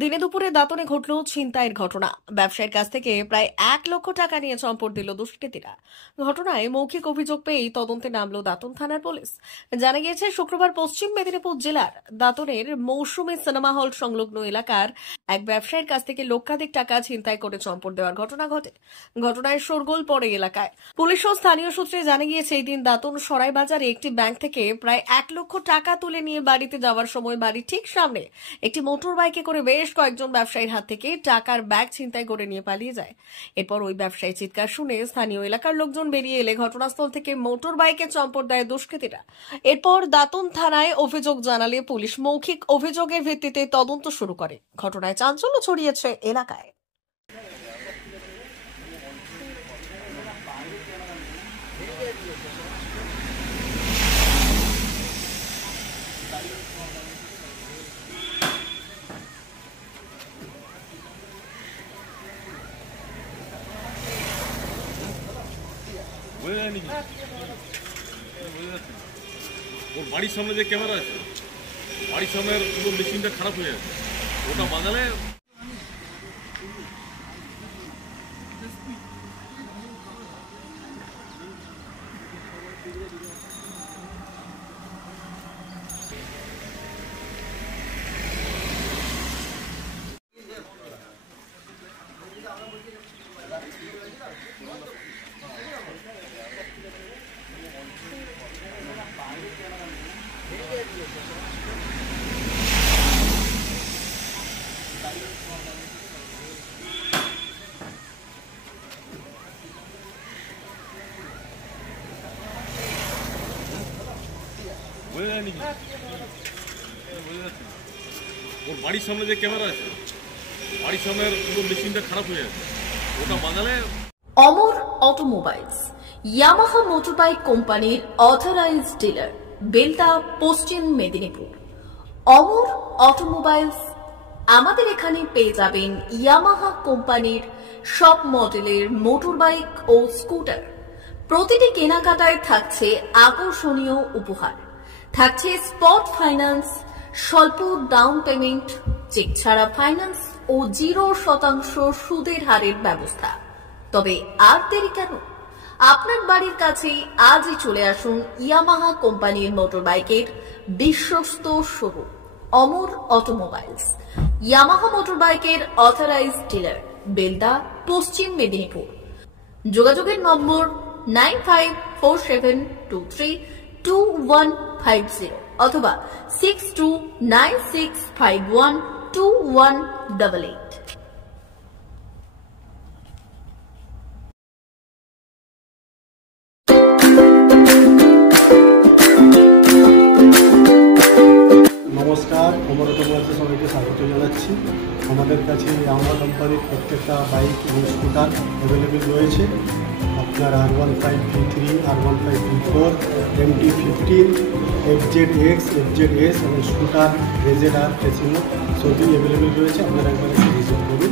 দিনে দুপুরে দাঁতনে ঘটল ছিনতাইয়ের ঘটনা। ব্যবসায়ীর কাছ থেকে প্রায় 1 লক্ষ টাকা নিয়ে চম্পট দিল দুষ্কৃতীরা। ঘটনায় মৌখিক অভিযোগ পেয়েই তদন্তে নামলো দাঁতন থানার পুলিশ। জানা গিয়েছে, শুক্রবার পশ্চিম মেদিনীপুর জেলার দাঁতনের মৌসুমী সিনেমা হল সংলগ্ন এলাকার এক ব্যবসায়ীর কাছ থেকে লক্ষাধিক টাকা ছিনতাই করে চম্পট দেওয়ার ঘটনা ঘটে। ঘটনায় শোরগোল পড়ে এলাকায়। পুলিশ ও স্থানীয় সূত্রে জানা গিয়েছে, এই দিন দাঁতন সরাই বাজারে একটি ব্যাংক থেকে প্রায় 1 লক্ষ টাকা তুলে নিয়ে বাড়িতে যাওয়ার সময় বাড়ির ঠিক সামনে একটি মোটর বাইকে করে বেশ কয়েকজন ব্যবসায়ীর হাত থেকে টাকার ব্যাগ ছিনতাই করে নিয়ে পালিয়ে যায়। এরপর ওই ব্যবসায়ী চিৎকার শুনে স্থানীয় এলাকার লোকজন বেরিয়ে এলে ঘটনাস্থল থেকে মোটর বাইকে চম্পট দেয় দুষ্কৃতীরা। এরপর দাঁতন থানায় অভিযোগ জানালে পুলিশ মৌখিক অভিযোগের ভিত্তিতে তদন্ত শুরু করে। ঘটনায় চাঞ্চল্য ছড়িয়েছে এলাকায়। ওর বাড়ির সামনে যে ক্যামেরা আছে, বাড়ির সামনে পুরো মেশিনটা খারাপ হয়ে যাচ্ছে, ওটা বাজালে বোঝা যায় নাকি? ওর বাড়ির সামনে যে ক্যামেরা আছে, বাড়ির সামনে পুরো মেশিনটা খারাপ হয়ে যাচ্ছে, ওটা বাজালে। অমর অটোমোবাইলস, ইয়ামাহা মোটরবাইক কোম্পানির অথরাইজড ডিলার, বেলদা, পশ্চিম মেদিনীপুর। অমর অটোমোবাইলস, আমাদের এখানে পেয়ে যাবেন ইয়ামাহা কোম্পানির সব মডেলের মোটরবাইক ও স্কুটার। প্রতিটি কেনাকাটায় থাকছে আকর্ষণীয় উপহার, থাকছে স্পট ফাইন্যান্স, স্বল্প ডাউন পেমেন্ট, চেক ছাড়া ফাইন্যান্স ও 0% সুদের হারের ব্যবস্থা। তবে আর দেরি কেন? আপনার বাড়ির কাছেই আজই চলে আসুন ইয়ামাহা কোম্পানির মোটরবাইকের বিশ্বস্ত শোরুম অমর অটোমোবাইলস, ইয়ামাহা মোটরবাইকের অথরাইজড ডিলার, বেলদা, পশ্চিম মেদিনীপুর। যোগাযোগের নম্বর 9547232150 অথবা 6296512188। নমস্কার, অমর অটোমোবাইলসে সবাইকে স্বাগত জানাচ্ছি। আমাদের কাছে ইয়ামাহা কোম্পানির প্রত্যেকটা বাইক এবং স্কুটার অ্যাভেলেবেল রয়েছে। আপনার R15V3, R15V4, MT15, FZX, FZS এবং স্কুটার, RZR, টেসিনো সবই অ্যাভেলেবেল রয়েছে। আপনারা একবার ভিজিট করুন।